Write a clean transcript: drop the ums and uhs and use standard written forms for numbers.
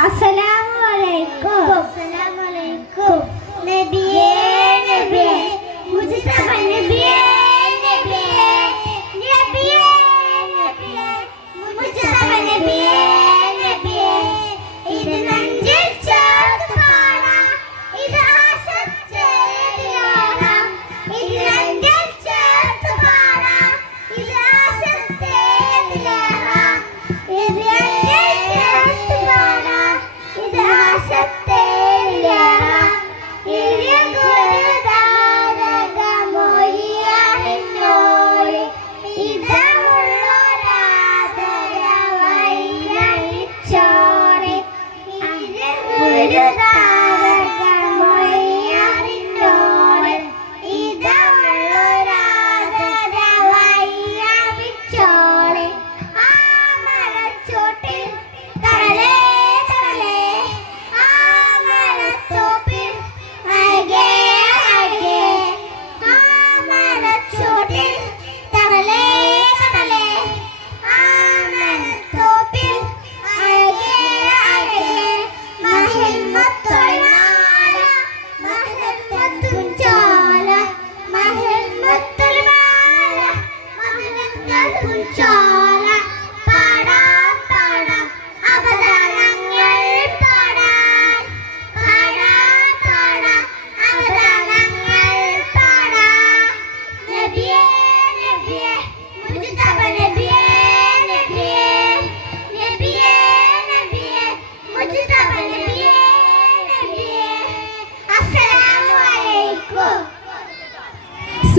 अस्सलामुअलैकुम। अस्सलामुअलैकुम। नबिये नबिये मुजतबा नबिये नबिये नबिये नबिये मुजतबा नबिये नबिये ഇത് നെഞ്ചിൽ ചേർത്ത് പാടാം ഇത് ആശത്തേതിലാടാം ഇത് നെഞ്ചിൽ ചേർത്ത് പാടാം ഇത് ആശത്തേതിലാടാം ഇത് നെഞ്ചിൽ ചേർത്ത് പാടാം ഇത് ആശത്തേതിലാടാം ഇത് ഗുരുതാരകമൊഴിയാണിന്നോളി ഇതമുള്ളൊരാദരവൈരണിച്ചോളി ഇത് ഗുരുതാരകമൊഴിയാണിന്നോളി ഇതമുള്ളൊരാദരവൈരണിച്ചോളി ആ മരച്ചോട്ടിൽ തറലേ തറലേ ആ മരത്തോപ്പിൽ അഴകേ അഴകേ ആ മരച്ചോട്ടിൽ തറലേ തറലേ ആ മരത്തോപ്പിൽ അഴകേ അഴകേ മഹിമത്തൊളിമാല മഹിമത്തുഞ്ചോല മഹിമത്തൊളിമാല മഹിമത്തുഞ്ചോല